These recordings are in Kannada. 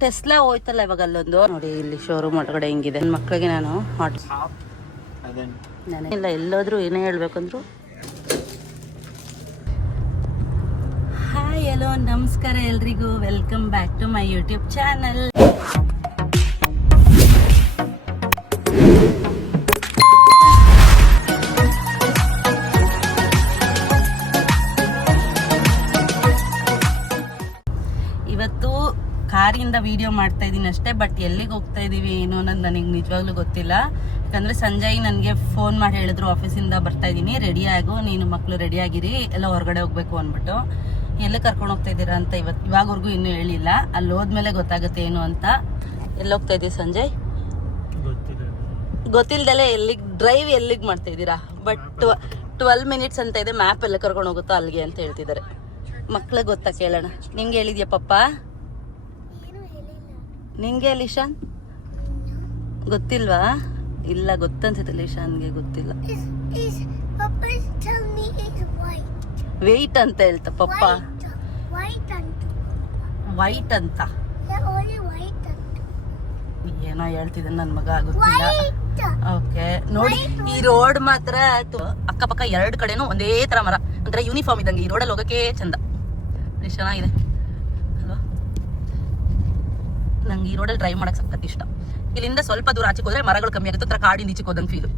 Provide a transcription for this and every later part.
ಟೆಸ್ಲಾ ಹೋಯ್ತಲ್ಲ ಇವಾಗ ಅಲ್ಲೊಂದು ನೋಡಿ, ಇಲ್ಲಿ ಶೋರೂಮ್ ಒಳಗಡೆ ಹಿಂಗಿದೆ. ನನ್ನ ಮಕ್ಕಳಿಗೆ ನಾನು ಇಲ್ಲ ಎಲ್ಲೋದ್ರು ಏನೇ ಹೇಳ್ಬೇಕಂದ್ರು ಹಾಯ್ ಹಲೋ ನಮಸ್ಕಾರ ಎಲ್ರಿಗೂ, welcome back to my YouTube channel. ಇವತ್ತು ಕಾರಿಂದ ವಿಡಿಯೋ ಮಾಡ್ತಾ ಇದ್ದೀನಿ ಅಷ್ಟೇ, ಬಟ್ ಎಲ್ಲಿಗೆ ಹೋಗ್ತಾ ಇದೀವಿ ಏನು ಅನ್ನೋದು ನನಗೆ ನಿಜವಾಗ್ಲೂ ಗೊತ್ತಿಲ್ಲ. ಯಾಕಂದ್ರೆ ಸಂಜಯ್ ನನಗೆ ಫೋನ್ ಮಾಡಿ ಹೇಳಿದ್ರು ಆಫೀಸಿಂದ ಬರ್ತಾ ಇದ್ದೀನಿ, ರೆಡಿ ಆಗು, ನೀನು ಮಕ್ಕಳು ರೆಡಿ ಆಗಿರಿ, ಎಲ್ಲ ಹೊರಗಡೆ ಹೋಗ್ಬೇಕು ಅಂದ್ಬಿಟ್ಟು. ಎಲ್ಲಿ ಕರ್ಕೊಂಡು ಹೋಗ್ತಾ ಇದ್ದೀರಾ ಅಂತ ಇವಾಗವರೆಗೂ ಇನ್ನೂ ಹೇಳಿಲ್ಲ. ಅಲ್ಲಿ ಹೋದ್ಮೇಲೆ ಗೊತ್ತಾಗುತ್ತೆ ಏನು ಅಂತ. ಎಲ್ಲಿ ಹೋಗ್ತಾ ಇದ್ದೀವಿ ಸಂಜಯ್? ಗೊತ್ತಿಲ್ದಲೆ ಎಲ್ಲಿಗೆ ಮಾಡ್ತಾ ಇದ್ದೀರಾ? ಬಟ್ 12 ಮಿನಿಟ್ಸ್ ಅಂತ ಇದೆ, ಮ್ಯಾಪ್ ಎಲ್ಲ ಕರ್ಕೊಂಡು ಹೋಗುತ್ತೋ ಅಲ್ಲಿಗೆ ಅಂತ ಹೇಳ್ತಿದ್ದಾರೆ. ಮಕ್ಳಿಗೆ ಗೊತ್ತಾ ಕೇಳೋಣ. ನಿಂಗೆ ಹೇಳಿದ್ಯಾ ಪಪ್ಪ? ನಿಂಗೆ ಲಿಶಾನ್ ಗೊತ್ತಿಲ್ವಾ? ಇಲ್ಲ ಗೊತ್ತನ್ಸುತ್ತೆ ಲಿಶಾನ್ಗೆ ಗೊತ್ತಿಲ್ಲ. ವೆಯ್ಟ್ ಅಂತ ಹೇಳ್ತಾ ಪಪ್ಪ. ವೈಟ್ ಅಂತ ಏನೋ ಹೇಳ್ತಿದ್ದ ನನ್ನ ಮಗ, ಗೊತ್ತಿಲ್ಲ. ಓಕೆ ನೋಡಿ, ಈ ರೋಡ್ ಮಾತ್ರ ಅಕ್ಕಪಕ್ಕ 2 ಕಡೆನೂ ಒಂದೇ ತರ ಮರ, ಒಂಥರ ಯೂನಿಫಾರ್ಮ್ ಇದ್ದಂಗೆ. ಈ ರೋಡಲ್ಲಿ ಹೋಗಕ್ಕೆ ಚಂದ, ಎಷ್ಟು ಚೆನ್ನಾಗಿದೆ ಅಲ್ವಾ? ನಂಗೆ ಈ ರೋಡಲ್ಲಿ ಡ್ರೈವ್ ಮಾಡಕ್ ಸಖತ್ ಇಷ್ಟ. ಇಲ್ಲಿಂದ ಸ್ವಲ್ಪ ದೂರ ಆಚೆಗೆ ಹೋದ್ರೆ ಮರಗಳು ಕಮ್ಮಿ ಆಗುತ್ತೆ, ಒಂಥರ ಕಾಡಿಂದ ಈಚೆಗೆ ಹೋದಂಗೆ ಫೀಲ್.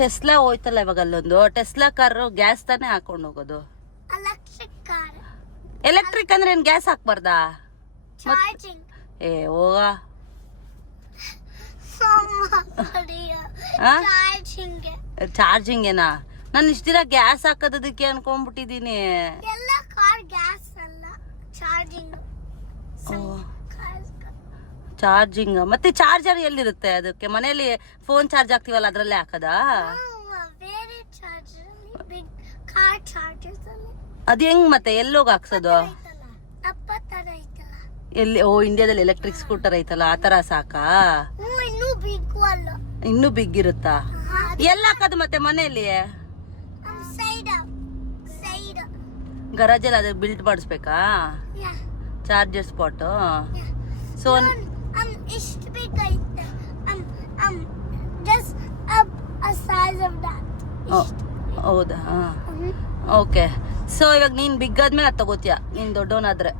ಟೆಸ್ಲಾ ಹೋಯ್ತಲ್ಲ ಇವಾಗ ಅಲ್ಲೊಂದು, ಟೆಸ್ಲಾ ಕಾರ್ ಗ್ಯಾಸ್ ತಾನೇ ಹಾಕೊಂಡು ಹೋಗೋದು. ಎಲೆಕ್ಟ್ರಿಕ್ ಅಂದ್ರೆ ಏನ್ ಗ್ಯಾಸ್ ಹಾಕ್ಬಾರ್ದಾ? ಏ ಹೋಗ, ಚಾರ್ಜಿಂಗ್ ಏನಾ? ನಾನು ಇಷ್ಟ ದಿನ ಗ್ಯಾಸ್ ಹಾಕೋದಕ್ಕೆ ಅನ್ಕೊಂಡ್ಬಿಟ್ಟಿದೀನಿ. ಚಾರ್ಜಿಂಗ್ ಮತ್ತೆ ಚಾರ್ಜರ್ ಎಲ್ಲಿರುತ್ತೆ ಅದಕ್ಕೆ? ಮನೇಲಿ ಫೋನ್ ಚಾರ್ಜ್ ಆಗ್ತೀವಲ್ಲ ಅದ್ರಲ್ಲೇ ಹಾಕದಾ? ಅದ್ ಹೆಂಗ್ ಮತ್ತೆ ಎಲ್ಲೋಗಿ ಹಾಕ್ಸೋದು? ಎಲ್ಲಿ? ಓ, ಇಂಡಿಯಾದಲ್ಲಿ ಎಲೆಕ್ಟ್ರಿಕ್ ಸ್ಕೂಟರ್ ಐತಲ್ಲ, ಆತರ ಸಾಕಾ? ಇನ್ನೂ ಬಿಗ್ ಇರುತ್ತಾ? ಎಲ್ಲ ಹಾಕದು ಮತ್ತೆ ಮನೇಲಿ? ಗರಾಜಲ್ಲಿ ಅದ್ರ ಬಿಲ್ಟ್ ಮಾಡಿಸ್ಬೇಕಾ ಚಾರ್ಜರ್ ಸ್ಪಾಟ್? ಸೊ ಹೌದಾ? ಓಕೆ. ಸೊ ಇವಾಗ ನೀನ್ ಬಿಗ್ ಆದ್ಮೇಲೆ ಅದ್ ತಗೋತೀಯ, ನೀನ್ ದೊಡ್ಡವನಾದ್ರೆ.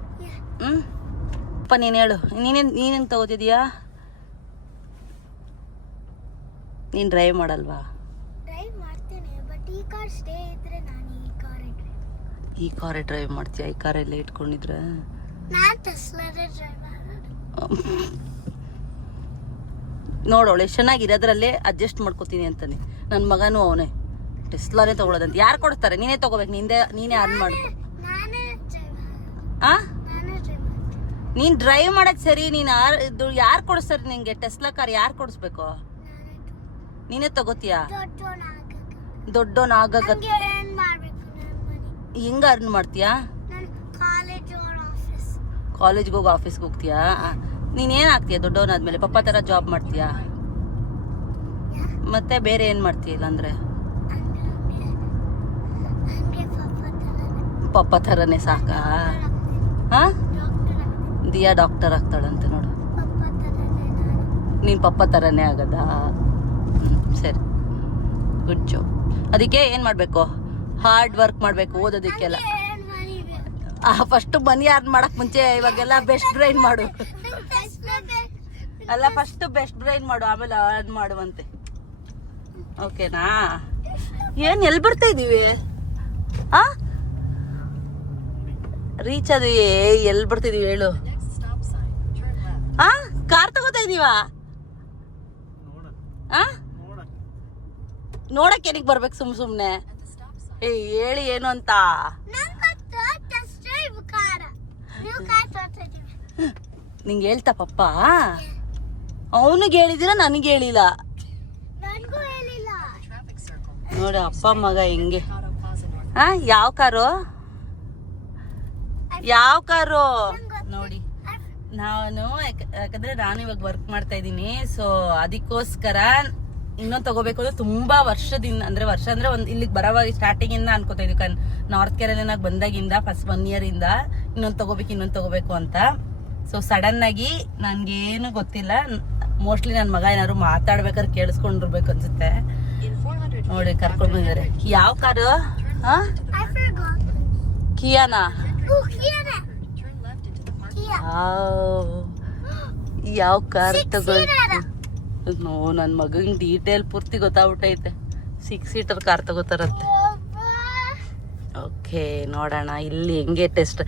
ಅಪ್ಪ ನೀನ್ ಹೇಳು, ನೀನೇನ್ ತಗೋತಿದ್ಯಾ? ನೀನ್ ಡ್ರೈವ್ ಮಾಡಲ್ವಾ? ಈ ಕಾರೇ ಡ್ರೈವ್ ಮಾಡ್ತೀಯ? ಈ ಕಾರೆಲ್ಲ ಇಟ್ಕೊಂಡಿದ್ರೆ ನೋಡೋಳೆ ಚೆನ್ನಾಗಿರೋದ್ರಲ್ಲೇ ಅಡ್ಜಸ್ಟ್ ಮಾಡ್ಕೋತೀನಿ ಅಂತಾನೆ. ನನ್ನ ಮಗನೂ ಅವನೇ ಟೆಸ್ಲಾನೇ ತಗೊಳ್ಳೋದಂತ. ಯಾರು ಕೊಡ್ತಾರೆ? ನೀನೇ ತಗೋಬೇಕು, ನೀನೇ ಅರ್ನ್ ಮಾಡ್ಕೊ. ನೀನ್ ಡ್ರೈವ್ ಮಾಡಕ್ ಸರಿ, ನೀನ್ ಯಾರು ಕೊಡಿಸ್ತಾರೆ ನಿಂಗೆ ಟೆಸ್ಲಾ ಕಾರ್? ಯಾರು ಕೊಡಿಸ್ಬೇಕು? ನೀನೇ ತಗೋತೀಯಾ? ದೊಡ್ಡೋನಾಗ ಹೆಂಗ ಅರ್ನ್ ಮಾಡ್ತೀಯಾ? ಕಾಲೇಜ್ಗೆ ಹೋಗಿ ಆಫೀಸ್ಗೆ ಹೋಗ್ತೀಯಾ? ನೀನೇನ್ ಆಗ್ತೀಯ ದೊಡ್ಡವನಾದ್ಮೇಲೆ? ಪಪ್ಪ ತರ ಜಾಬ್ ಮಾಡ್ತೀಯಾ? ಮತ್ತೆ ಬೇರೆ ಏನ್ ಮಾಡ್ತೀಯ? ಇಲ್ಲಾಂದ್ರೆ ಪಪ್ಪ ತರನೇ ಸಾಕಾ? ಹಾ, ದಿಯಾ ಡಾಕ್ಟರ್ ಆಗ್ತಾಳಂತೆ ನೋಡು. ನೀನ್ ಪಪ್ಪ ತರನೇ ಆಗದಾ? ಸರಿ, ಗುಡ್ ಜಾಬ್. ಅದಕ್ಕೆ ಏನ್ ಮಾಡ್ಬೇಕು? ಹಾರ್ಡ್ ವರ್ಕ್ ಮಾಡ್ಬೇಕು ಓದೋದಕ್ಕೆಲ್ಲ. ಫಸ್ಟ್ ಮನಿ ಅರ್ನ್ ಮಾಡಕ್ ಮುಂಚೆ ಇವಾಗೆಲ್ಲ ಬೆಸ್ಟ್ ಬ್ರೈನ್ ಮಾಡು. ಅಲ್ಲ, ಫಸ್ಟ್ ಬೆಸ್ಟ್ ಬ್ರೈನ್ ಮಾಡು, ಆಮೇಲೆ ಅರ್ನ್ ಮಾಡುವಂತೆ. ಓಕೆನಾ? ಏನ್ ಎಲ್ಲಿ ಬರ್ತಾ ಇದೀವಿ? ರೀಚ್ ಆದ್ವಿ. ಎಲ್ಲಿ ಬರ್ತಿದೀವಿ ಹೇಳು? ಕಾರ್ ತಗೋತಾ ಇದೀವಾ? ನೋಡಕ್ ಏನಕ್ಕೆ ಬರ್ಬೇಕು ಸುಮ್ನೆ? ಹೇಳಿ ಏನು ಅಂತ. ನಿಂಗೆ ಹೇಳ್ತಾ ಪಪ್ಪ? ಅವನಿಗೆ ಹೇಳಿದಿರ, ನನಗೆ ಹೇಳಿಲ್ಲ. ನೋಡಿ ಅಪ್ಪ ಮಗ ಹೆಂಗೆ. ಯಾವ ಕಾರು? ನೋಡಿ, ಯಾಕಂದ್ರೆ ನಾನು ಇವಾಗ ವರ್ಕ್ ಮಾಡ್ತಾ ಇದ್ದೀನಿ. ಸೊ ಅದಕ್ಕೋಸ್ಕರ ಇನ್ನೊಂದು ತಗೋಬೇಕು ಅಂದ್ರೆ ತುಂಬಾ ವರ್ಷದಿಂದ, ವರ್ಷ ಅಂದ್ರೆ ಒಂದು ಇಲ್ಲಿಗೆ ಬರೋವಾಗ ಸ್ಟಾರ್ಟಿಂಗ್ ಇಂದ ಅನ್ಕೋತಾ ಇದ್ವಿ, ನಾರ್ತ್ ಕೇರಳನಾಗ ಬಂದಾಗಿಂದ ಫಸ್ಟ್ 1 year ಇಂದ ಇನ್ನೊಂದು ತಗೋಬೇಕು ಅಂತ. ಸೊ ಸಡನ್ನಾಗಿ ನನಗೇನು ಗೊತ್ತಿಲ್ಲ, ಮೋಸ್ಟ್ಲಿ ನನ್ನ ಮಗ ಏನಾದ್ರು ಮಾತಾಡ್ಬೇಕಾದ್ರೆ ಕೇಳಿಸ್ಕೊಂಡಿರ್ಬೇಕು ಅನ್ಸುತ್ತೆ. ನೋಡಿ ಕರ್ಕೊಂಡು ಬಂದಿದ್ದಾರೆ. ಯಾವ ಕಾರು? ಕಿಯಾನಾ? ಯಾವ ಕಾರ್ ತಗೊಂಡು ನೋ, ನನ್ನ ಮಗಂಗೆ ಡೀಟೇಲ್ ಪೂರ್ತಿ ಗೊತ್ತಾಗ್ಬಿಟ್ಟೈತೆ. 6 ಸೀಟರ್ ಕಾರ್ ತಗೋತಾರಂತೆ. ಓಕೆ, ನೋಡೋಣ ಇಲ್ಲಿ ಹೆಂಗೆ ಟೆಸ್ಟ್.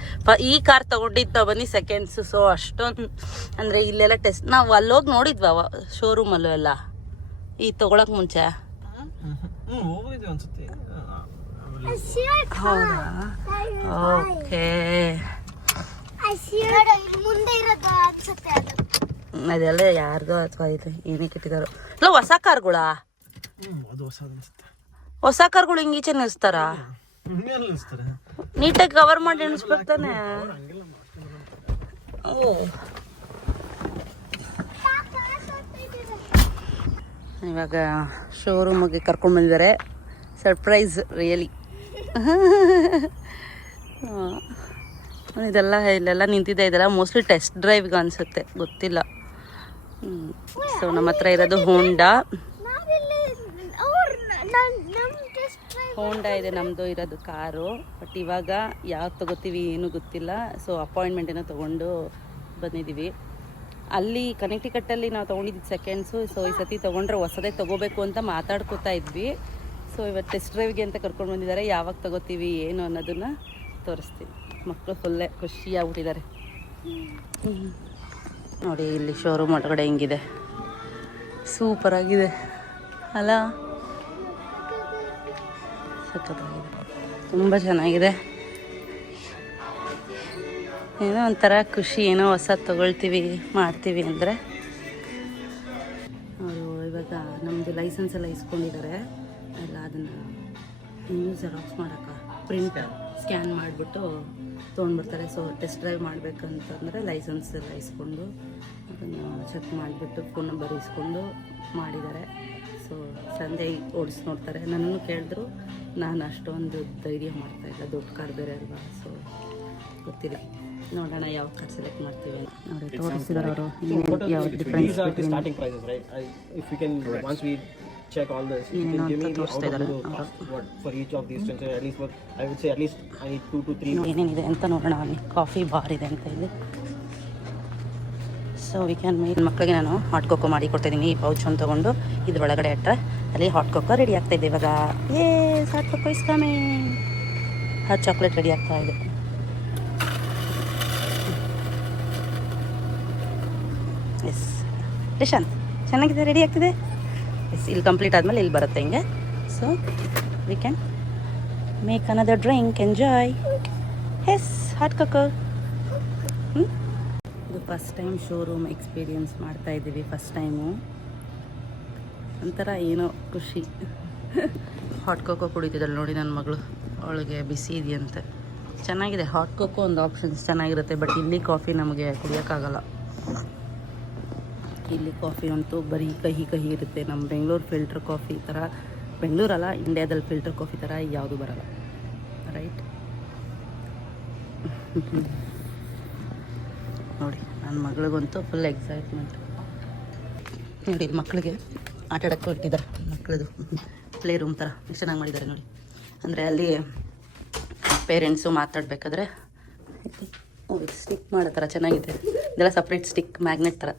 ಈ ಕಾರ್ ತಗೊಂಡಿದ್ದು ಬನ್ನಿ ಸೆಕೆಂಡ್ಸ್. ಸೊ ಅಷ್ಟೊಂದು ಅಂದರೆ ಇಲ್ಲೆಲ್ಲ ಟೆಸ್ಟ್ ನಾವು ಅಲ್ಲೋಗಿ ನೋಡಿದ್ವ ಶೋರೂಮಲ್ಲೂ ಎಲ್ಲ ಈ ತಗೊಳಕ್ ಮುಂಚೆ. ಹೌದಾ? ಓಕೆ, ಅದೆಲ್ಲ ಯಾರ್ದೋ ಅಥವಾ ಇದು ಏನಕ್ಕೆ ಇಟ್ಟಿದಾರೋ. ಇಲ್ಲ ಹೊಸ ಕಾರ್ಗಳಾ? ಹೊಸ ಕಾರ್ಗಳು ಹಿಂಗೆ ಈಚೆ ನಿಲ್ಲಿಸ್ತಾರ? ನೀಟಾಗಿ ಕವರ್ ಮಾಡಿ ನಿಲ್ಲಿಸ್ಬೇಕು ತಾನೆ. ಇವಾಗ ಶೋರೂಮಿಗೆ ಕರ್ಕೊಂಡು ಬಂದಿದ್ದಾರೆ. Surprise really. ಇದೆಲ್ಲ ಇಲ್ಲೆಲ್ಲ ನಿಂತಿದೆ. ಇದೆಲ್ಲ ಮೋಸ್ಟ್ಲಿ ಟೆಸ್ಟ್ ಡ್ರೈವ್ಗೆ ಅನಿಸುತ್ತೆ, ಗೊತ್ತಿಲ್ಲ. ಸೊ ನಮ್ಮ ಹತ್ರ ಇರೋದು ಹೋಂಡಾ ಇದೆ ನಮ್ಮದು ಇರೋದು ಕಾರು. ಬಟ್ ಇವಾಗ ಯಾವ್ದು ತೊಗೋತೀವಿ ಏನೂ ಗೊತ್ತಿಲ್ಲ. ಸೊ ಅಪಾಯಿಂಟ್ಮೆಂಟ್ ಏನೋ ತೊಗೊಂಡು ಬಂದಿದ್ದೀವಿ. ಅಲ್ಲಿ ಕನೆಕ್ಟಿಕಟ್ಟಲ್ಲಿ ನಾವು ತೊಗೊಂಡಿದ್ದು ಸೆಕೆಂಡ್ಸು. ಸೊ ಈ ಸತಿ ತೊಗೊಂಡ್ರೆ ಹೊಸದೇ ತೊಗೋಬೇಕು ಅಂತ ಮಾತಾಡ್ಕೋತಾ ಇದ್ವಿ. ಸೊ ಇವತ್ತು ಟೆಸ್ಟ್ ಡ್ರೈವ್ಗೆ ಅಂತ ಕರ್ಕೊಂಡು ಬಂದಿದ್ದಾರೆ. ಯಾವಾಗ ತೊಗೋತೀವಿ ಏನು ಅನ್ನೋದನ್ನು ತೋರಿಸ್ತೀವಿ. ಮಕ್ಕಳು ಫುಲ್ಲೇ ಖುಷಿಯಾಗ್ಬಿಟ್ಟಿದ್ದಾರೆ. ನೋಡಿ ಇಲ್ಲಿ ಶೋರೂಮ್ ಒಳಗಡೆ ಹೆಂಗಿದೆ, ಸೂಪರಾಗಿದೆ ಅಲ್ಲ? ಸಖತ್ತಾಗಿದೆ, ತುಂಬ ಚೆನ್ನಾಗಿದೆ. ಏನೋ ಒಂಥರ ಖುಷಿ, ಏನೋ ಹೊಸ ತೊಗೊಳ್ತೀವಿ ಮಾಡ್ತೀವಿ ಅಂದರೆ. ಅವರು ಇವಾಗ ನಮ್ಮದು ಲೈಸೆನ್ಸ್ ಎಲ್ಲ ಇಸ್ಕೊಂಡಿದ್ದಾರೆ. ಎಲ್ಲ ಅದನ್ನು ಇನ್ನೂ ಜೆರಾಕ್ಸ್ ಮಾಡೋಕ್ಕೆ ಪ್ರಿಂಟ್ ಸ್ಕ್ಯಾನ್ ಮಾಡಿಬಿಟ್ಟು ತೊಗೊಂಡ್ಬಿಡ್ತಾರೆ. ಸೊ ಟೆಸ್ಟ್ ಡ್ರೈವ್ ಮಾಡಬೇಕಂತಂದರೆ ಲೈಸೆನ್ಸ್ ಎಲ್ಲ ಇಸ್ಕೊಂಡು ಅದನ್ನು ಚೆಕ್ ಮಾಡಿಬಿಟ್ಟು ಫೋನ್ ನಂಬರ್ ಇಸ್ಕೊಂಡು ಮಾಡಿದ್ದಾರೆ. ಸೊ ಸಂಜೆ ಓಡಿಸಿ ನೋಡ್ತಾರೆ. ನನ್ನನ್ನು ಕೇಳಿದ್ರು, ನಾನು ಅಷ್ಟೊಂದು ಧೈರ್ಯ ಮಾಡ್ತಾಯಿಲ್ಲ, ದೊಡ್ಡ ಕಾರ್ ಬೇರೆ ಅಲ್ವಾ. ಸೊ ಗೊತ್ತಿಲ್ಲ, ನೋಡೋಣ ಯಾವ ಕಾರ್ ಸೆಲೆಕ್ಟ್ ಮಾಡ್ತೀವಿ. ನೋಡಿ ತೋರಿಸಿದಾರೆ ಅವರು ಯಾವ difference check all this. You can give me the what for each of these things. At least what I would say, at least I need 2 to 3. ಏನೇನಿದೆ ಅಂತ ನೋಡೋಣ. ಅಲ್ಲಿ ಕಾಫಿ ಬಾರ್ ಇದೆ ಅಂತ ಇದೆ. So we can make. ಮಕ್ಕಳಿಗೆ ನಾನು ಹಾಟ್ ಕೋಕೋ ಮಾಡಿ ಕೊಡ್ತಾಯಿದ್ದೀನಿ. ಈ ಪೌಚ್ ಒಂದು ತೊಗೊಂಡು ಇದ್ರೊಳಗಡೆ ಇಟ್ಟರೆ ಅಲ್ಲಿ ಹಾಟ್ ಕೋಕೋ ರೆಡಿ ಆಗ್ತಾಯಿದೆ. ಇವಾಗ hot cocoa is coming. Hot chocolate ready ಆಗ್ತಾ ಇದೆ. ಎಸ್ ರಿಶಾಂತ್, ಚೆನ್ನಾಗಿದೆ, ರೆಡಿ ಆಗ್ತಿದೆ. ಇಲ್ಲಿ ಕಂಪ್ಲೀಟ್ ಆದಮೇಲೆ ಇಲ್ಲಿ ಬರುತ್ತೆ ಹಿಂಗೆ. So we can make another drink, enjoy. Yes hot cocoa. ಇದು ಫಸ್ಟ್ ಟೈಮ್ ಶೋರೂಮ್ ಎಕ್ಸ್ಪೀರಿಯನ್ಸ್ ಮಾಡ್ತಾ ಇದ್ದೀವಿ. ಫಸ್ಟ್ ಟೈಮು ಒಂಥರ ಏನೋ ಖುಷಿ. ಹಾಟ್ ಕೋಕೋ ಕುಡಿತಿದ್ದಾಳೆ ನೋಡಿ ನನ್ನ ಮಗಳು. ಅವಳಿಗೆ ಬಿಸಿ ಇದೆಯಂತೆ. ಚೆನ್ನಾಗಿದೆ ಹಾಟ್ ಕೋಕೋ, ಒಂದು ಆಪ್ಷನ್ಸ್ ಚೆನ್ನಾಗಿರುತ್ತೆ. ಬಟ್ ಇಲ್ಲಿ ಕಾಫಿ ನಮಗೆ ಕುಡಿಯೋಕ್ಕಾಗಲ್ಲ. ಇಲ್ಲಿ ಕಾಫಿ ಅಂತೂ ಬರೀ ಕಹಿ ಕಹಿ ಇರುತ್ತೆ. ನಮ್ಮ ಬೆಂಗಳೂರು ಫಿಲ್ಟರ್ ಕಾಫಿ ಥರ, ಬೆಂಗಳೂರಲ್ಲ ಇಂಡಿಯಾದಲ್ಲಿ ಫಿಲ್ಟರ್ ಕಾಫಿ ಥರ ಯಾವುದು ಬರಲ್ಲ, ರೈಟ್? ನೋಡಿ ನನ್ನ ಮಗಳಿಗಂತೂ ಫುಲ್ ಎಕ್ಸೈಟ್ಮೆಂಟ್. ನೋಡಿ ಇಲ್ಲಿ ಮಕ್ಕಳಿಗೆ ಆಟ ಆಡೋಕ್ಕೆ ಇಟ್ಟಿದ್ದಾರೆ. ಮಕ್ಕಳದು ಪ್ಲೇ ರೂಮ್ ಥರ ಎಷ್ಟು ಚೆನ್ನಾಗಿ ಮಾಡಿದ್ದಾರೆ ನೋಡಿ. ಅಂದರೆ ಅಲ್ಲಿ ಪೇರೆಂಟ್ಸು ಮಾತಾಡಬೇಕಾದ್ರೆ ಸ್ಟಿಕ್ ಮಾಡೋ ಥರ ಚೆನ್ನಾಗಿದೆ. ಇದೆಲ್ಲ ಸಪ್ರೇಟ್ ಸ್ಟಿಕ್, ಮ್ಯಾಗ್ನೆಟ್ ಥರ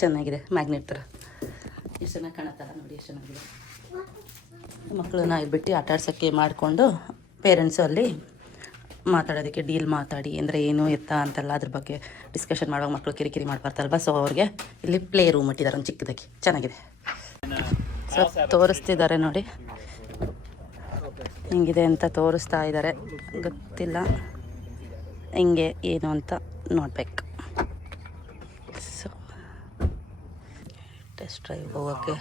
ಚೆನ್ನಾಗಿದೆ. ಮ್ಯಾಗ್ನೆಟ್ ಥರ ಎಷ್ಟು ಚೆನ್ನಾಗಿ ಕಾಣತ್ತಲ್ಲ ನೋಡಿ, ಎಷ್ಟು ಚೆನ್ನಾಗಿದೆ. ಮಕ್ಕಳನ್ನ ಇಟ್ಬಿಟ್ಟು ಆಟ ಆಡ್ಸೋಕ್ಕೆ ಮಾಡಿಕೊಂಡು ಪೇರೆಂಟ್ಸು ಅಲ್ಲಿ ಮಾತಾಡೋದಕ್ಕೆ ಡೀಲ್ ಮಾತಾಡಿ ಅಂದರೆ ಏನು ಎತ್ತ ಅಂತೆಲ್ಲ ಅದ್ರ ಬಗ್ಗೆ ಡಿಸ್ಕಷನ್ ಮಾಡುವಾಗ ಮಕ್ಕಳು ಕಿರಿಕಿರಿ ಮಾಡ್ಬಾರ್ದಲ್ವ. ಸೊ ಅವ್ರಿಗೆ ಇಲ್ಲಿ ಪ್ಲೇ ರೂಮ್ ಇಟ್ಟಿದ್ದಾರೆ ಒಂದು ಚಿಕ್ಕದಾಗಿ, ಚೆನ್ನಾಗಿದೆ. ಸೊ ತೋರಿಸ್ತಿದ್ದಾರೆ ನೋಡಿ ಹೆಂಗಿದೆ ಅಂತ ತೋರಿಸ್ತಾ ಇದ್ದಾರೆ. ಗೊತ್ತಿಲ್ಲ ಹೆಂಗೆ ಏನು ಅಂತ ನೋಡ್ಬೇಕು. ಸೊ ಟೆಸ್ಟ್ ಡ್ರೈವ್ ಹೋಗೋಕ್ಕೆ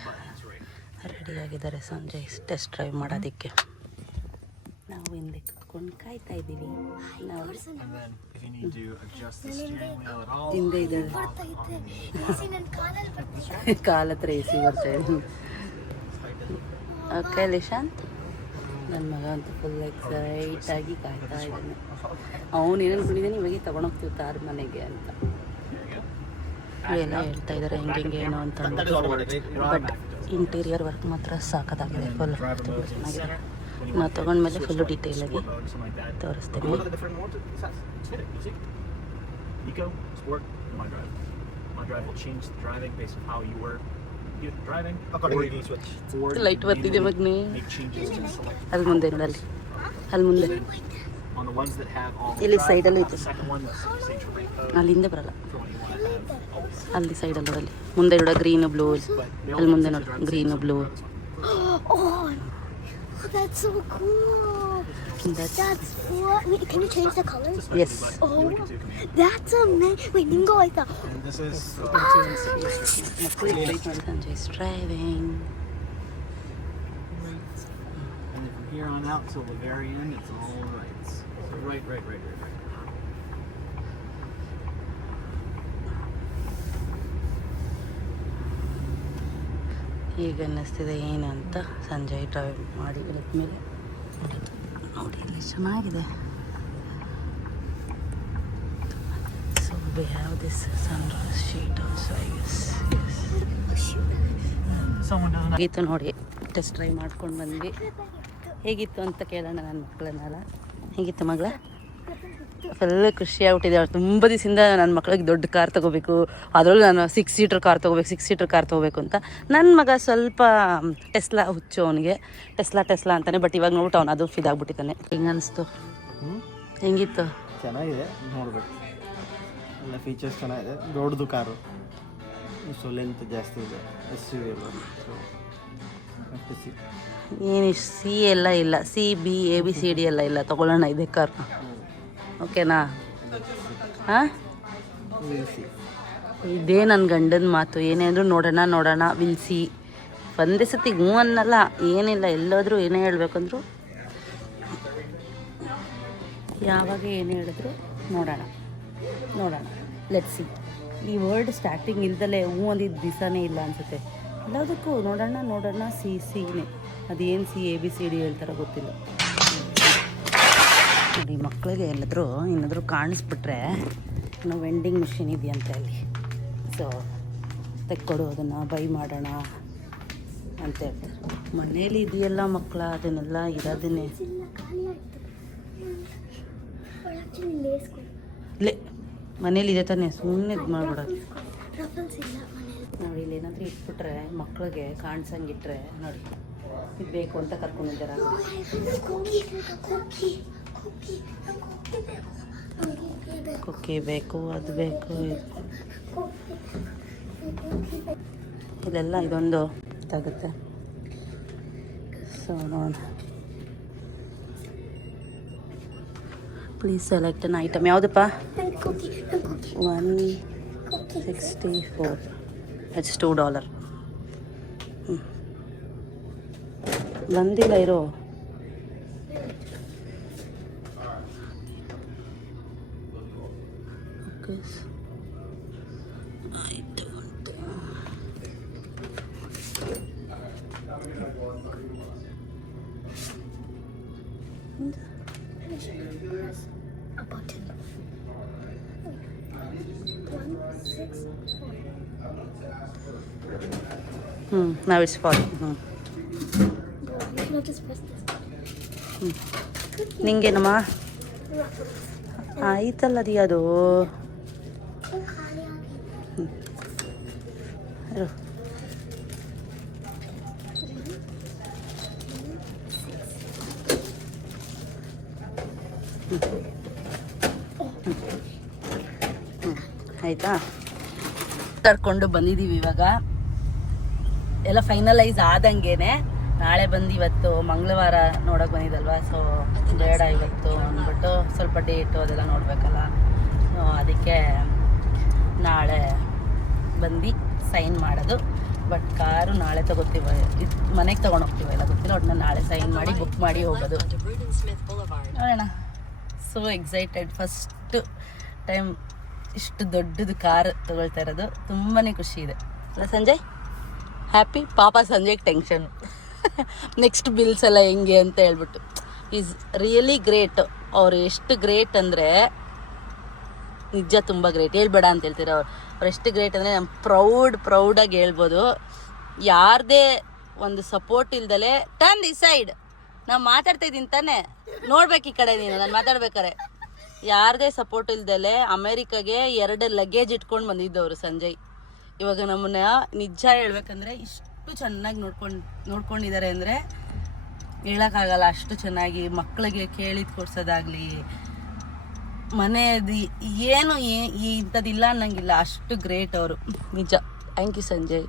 ರೆಡಿಯಾಗಿದ್ದಾರೆ. ಸಂಜೆ ಟೆಸ್ಟ್ ಡ್ರೈವ್ ಮಾಡೋದಕ್ಕೆ ನಾವು ಹಿಂದೆ ಕುತ್ಕೊಂಡು ಕಾಯ್ತಾ ಇದ್ದೀವಿ. ನಾವು ಹಿಂದೆ ಇದ್ದಾರೆ, ಕಾಲ ಹತ್ರ ಎ ಸಿ ಬರ್ತಾ ಇದೆ. ಓಕೆ ಲಿಶಾಂತ್, ನನ್ನ ಮಗ ಅಂತೂ ಫುಲ್ ಎಕ್ಸೈಟಾಗಿ ಕಾಯ್ತಾ ಇದ್ದಾನೆ. ಅವನು ಏನೇನು ಅನ್ಕೊಂಡಿದ್ದಾನೆ ಇವಾಗ ತೊಗೊಂಡೋಗ್ತೀವಿ ತಾರ ಮನೆಗೆ ಅಂತ ಎಲ್ಲ ಹೇಳ್ತಾ ಇದ್ದಾರೆ, ಹೆಂಗೆ ಏನೋ ಅಂತ. ಬಟ್ ಇಂಟೀರಿಯರ್ ವರ್ಕ್ ಮಾತ್ರ ಸಾಕತ್ತಾಗಿದೆ, ಫುಲ್ ತುಂಬ ಚೆನ್ನಾಗಿದೆ. ನಾವು ತೊಗೊಂಡ್ಮೇಲೆ ಫುಲ್ಲು ಡೀಟೇಲಾಗಿ ತೋರಿಸ್ತೇನೆ. Eco, Sport, OneDrive. OneDrive will change the driving based on how you were driving. Accordingly, switch. Light ಬರ್ತಿದೆ ಮಗ್ನಿ. Make changes to select. ಅಲ್ಲಿ ಮುಂದೆ ನೋಡಲ್ಲಿ, ಅಲ್ಲಿ ಮುಂದೆ On the ones that have all. ಇಲ್ಲಿ ಸೈಡಲ್ಲೂ ಐತೆ. Second one, say terrain code. ಅಲ್ಲಿ ಹಿಂದೆ ಬರಲ್ಲ, For what you want to have always. ಅಲ್ಲಿ ಸೈಡಲ್ಲಿ ನೋಡಲ್ಲಿ ಮುಂದೆ ನೋಡ ಗ್ರೀನು ಬ್ಲೂ, ಅಲ್ಲಿ ಮುಂದೆ ನೋಡ green blue. Oh, that's so cool. That's what. Wait, can you change the colors? Yes. Oh, that's amazing. Wait, Ningo like that. And this is. ಮಕ್ಕಳು Sanjay's driving. And then from here on out till the very end, it's all rights. So right. ಈಗ ಅನ್ನಿಸ್ತಿದೆ ಏನಂತ ಸಂಜಯ್ ಡ್ರೈವ್ ಮಾಡಿ ಇಳಿದ್ಮೇಲೆ. ನೋಡಿ ಇಲ್ಲಿ ಚೆನ್ನಾಗಿದೆ. So we have this Sunrise sheet also I guess. ಹೇಗಿತ್ತು ನೋಡಿ, ಟೆಸ್ಟ್ ಡ್ರೈವ್ ಮಾಡ್ಕೊಂಡು ಬಂದ್ವಿ. ಹೇಗಿತ್ತು ಅಂತ ಕೇಳೋಣ ನನ್ನ ಮಕ್ಕಳನ್ನೆಲ್ಲ. ಹೇಗಿತ್ತು ಮಗಳ? ಫುಲ್ ಖುಷಿ ಆಗ್ಬಿಟ್ಟಿದೆ. ಅವ್ರು ತುಂಬ ದಿವಸದಿಂದ ನನ್ನ ಮಕ್ಳಿಗೆ ದೊಡ್ಡ ಕಾರ್ ತೊಗೋಬೇಕು, ಅದರಲ್ಲೂ ನಾನು 6 ಸೀಟರ್ ಕಾರ್ ತೊಗೋಬೇಕು ಅಂತ. ನನ್ನ ಮಗ ಸ್ವಲ್ಪ ಟೆಸ್ಲಾ ಹುಚ್ಚು, ಅವನಿಗೆ ಟೆಸ್ಲಾ ಅಂತಾನೆ. ಬಟ್ ಇವಾಗ ನೋಡ್ಬಿಟ್ಟು ಅವನು ಅದು ಫಿದಾಗ್ಬಿಟ್ಟಿದ್ದಾನೆ. ಹೆಂಗೆ ಅನಿಸ್ತು? ಹೆಂಗಿತ್ತು? ಚೆನ್ನಾಗಿದೆ, ನೋಡ್ಬೇಕು. ಎಲ್ಲ ಫೀಚರ್ಸ್ ಚೆನ್ನಾಗಿದೆ. ದೊಡ್ಡದು ಕಾರು, ಸೊ ಲೆಂತ್ ಜಾಸ್ತಿ ಇದೆ. SUV ಎಲ್ಲ, ಸೊ ಏನು ಸಿ ಎಲ್ಲ ಇಲ್ಲ, CB ABCD ಎಲ್ಲ ಇಲ್ಲ. ತೊಗೊಳ್ಳೋಣ ಇದೆ ಕಾರ್ನ, ಓಕೆನಾ? ಹಾಂ, ಇದೇ ನನ್ನ ಗಂಡನ ಮಾತು. ಏನೇ ಅಂದರೂ ನೋಡೋಣ ವಿಲ್ಸಿ. ಒಂದೇ ಸತಿ ಹ್ಞೂ ಅನ್ನಲ್ಲ, ಏನಿಲ್ಲ. ಎಲ್ಲಾದರೂ ಏನೇ ಹೇಳ್ಬೇಕಂದ್ರು, ಯಾವಾಗ ಏನೇ ಹೇಳಿದ್ರು ನೋಡೋಣ ಲೆಟ್ಸ್ ಸಿ. ಈ ವರ್ಡ್ ಸ್ಟಾರ್ಟಿಂಗ್ ಇಲ್ದಲೇ ಹ್ಞೂ ಅಂದಿದ್ದು ದಿವಸನೇ ಇಲ್ಲ ಅನಿಸುತ್ತೆ. ಎಲ್ಲದಕ್ಕೂ ನೋಡೋಣ ಸಿನೇ. ಅದೇನು ABCD ಹೇಳ್ತಾರೋ ಗೊತ್ತಿಲ್ಲ. ನೋಡಿ, ಮಕ್ಕಳಿಗೆ ಏನಾದರೂ ಕಾಣಿಸ್ಬಿಟ್ರೆ ನಾವು ವೆಂಡಿಂಗ್ ಮಿಷಿನ್ ಇದೆಯಂತೆ ಅಲ್ಲಿ, ಸೊ ತೆಕ್ಕೊಡು, ಅದನ್ನು ಬೈ ಮಾಡೋಣ ಅಂತ ಹೇಳ್ತಾರೆ. ಮನೇಲಿ ಇದೆಯಲ್ಲ ಮಕ್ಕಳ, ಅದನ್ನೆಲ್ಲ ಇರೋದನ್ನೇ ಇಲ್ಲೇ ಮನೇಲಿ ಇದೆ ತಾನೇ, ಸುಮ್ಮನೆ ಇದು ಮಾಡ್ಬಿಡೋದು. ನೋಡಿ, ಇಲ್ಲಿ ಏನಾದರೂ ಇಟ್ಬಿಟ್ರೆ ಮಕ್ಕಳಿಗೆ ಕಾಣಿಸಂಗಿಟ್ರೆ ನೋಡಿ, ಇದು ಬೇಕು ಅಂತ ಕರ್ಕೊಂಡಿದ್ದಾರೆ. ಕುಕ್ಕಿ ಬೇಕು, ಅದು ಬೇಕು, ಇದೆಲ್ಲ ಇದೊಂದು ಇದಾಗುತ್ತೆ. ಸೊ ನೋಡೋಣ. Please select an item. ಯಾವುದಪ್ಪ? 164. ಇಟ್ಸ್ $2. ಬಂದಿಲ್ಲ ಇರೋ. ಓಕೆ, ಆಯಿತು. A button. 164. Now it's falling. You cannot just press this. ನಿಂಗೇನಮ್ಮ ಆಯ್ತಲ್ಲ ಅದು. ಇರು. ಆಯಿತಾ? ಕರ್ಕೊಂಡು ಬಂದಿದ್ದೀವಿ. ಇವಾಗ ಎಲ್ಲ ಫೈನಲೈಸ್ ಆದಂಗೆನೆ ನಾಳೆ ಬಂದು ಇವತ್ತು ಮಂಗಳವಾರ ನೋಡೋಕೆ ಬಂದಿದ್ದಲ್ವ, ಸೊ ಬೇಡ ಇವತ್ತು ಅಂದ್ಬಿಟ್ಟು ಸ್ವಲ್ಪ ಡೇಟು ಅದೆಲ್ಲ ನೋಡಬೇಕಲ್ಲ. ಸೊ ಅದಕ್ಕೆ ನಾಳೆ ಬಂದು ಸೈನ್ ಮಾಡೋದು. ಬಟ್ ಕಾರು ನಾಳೆ ತಗೋತೀವಿ, ಮನೆಗೆ ತೊಗೊಂಡೋಗ್ತೀವಿ ಎಲ್ಲ ಗೊತ್ತಿಲ್ಲ. ಒಟ್ಟು ನಾಳೆ ಸೈನ್ ಮಾಡಿ ಬುಕ್ ಮಾಡಿ ಹೋಗೋದು. ನೋಡೋಣ. So excited. ಫಸ್ಟ್ ಟೈಮ್ ಇಷ್ಟು ದೊಡ್ಡದು ಕಾರ್ ತೊಗೊಳ್ತಾ ಇರೋದು. ತುಂಬಾ ಖುಷಿ ಇದೆ ಅಲ್ಲ ಸಂಜಯ್? ಹ್ಯಾಪಿ. ಪಾಪ ಸಂಜಯ್ಗೆ ಟೆನ್ಷನ್. ನೆಕ್ಸ್ಟ್ ಬಿಲ್ಸ್ ಎಲ್ಲ ಹೆಂಗೆ ಅಂತ ಹೇಳ್ಬಿಟ್ಟು ಈಸ್ ರಿಯಲಿ ಗ್ರೇಟ್. ಅವ್ರು ಎಷ್ಟು ಗ್ರೇಟ್ ಅಂದರೆ ನಿಜ ತುಂಬ ಗ್ರೇಟ್. ಹೇಳ್ಬೇಡ ಅಂತ ಹೇಳ್ತೀರ ಅವ್ರು ಎಷ್ಟು ಗ್ರೇಟ್ ಅಂದರೆ ನಮ್ಮ ಪ್ರೌಡಾಗಿ ಹೇಳ್ಬೋದು. ಯಾರದೇ ಒಂದು ಸಪೋರ್ಟ್ ಇಲ್ದಲೆ ಟರ್ನ್ ದಿ ಸೈಡ್, ನಾವು ಮಾತಾಡ್ತಾ ಇದ್ದೀನಿ ತಾನೆ, ನೋಡ್ಬೇಕು ಈ ಕಡೆ ನೀನು ನಾನು ಮಾತಾಡ್ಬೇಕಾರೆ. ಯಾರದೇ ಸಪೋರ್ಟ್ ಇಲ್ದಲೆ ಅಮೇರಿಕಾಗೆ 2 ಲಗೇಜ್ ಇಟ್ಕೊಂಡು ಬಂದಿದ್ದವರು ಸಂಜಯ್. ಇವಾಗ ನಮ್ಮನ್ನ ನಿಜ ಹೇಳ್ಬೇಕಂದ್ರೆ ಇಷ್ಟು ಚೆನ್ನಾಗಿ ನೋಡ್ಕೊಂಡಿದ್ದಾರೆ ಅಂದರೆ ಹೇಳೋಕ್ಕಾಗಲ್ಲ. ಅಷ್ಟು ಚೆನ್ನಾಗಿ ಮಕ್ಕಳಿಗೆ ಕೇಳಿದ್ ಕೊಡ್ಸೋದಾಗ್ಲಿ, ಮನೆಯದು ಏನು ಇಂಥದ್ದಿಲ್ಲ ಅನ್ನಂಗಿಲ್ಲ. ಅಷ್ಟು ಗ್ರೇಟ್ ಅವರು ನಿಜ. Thank you Sanjay.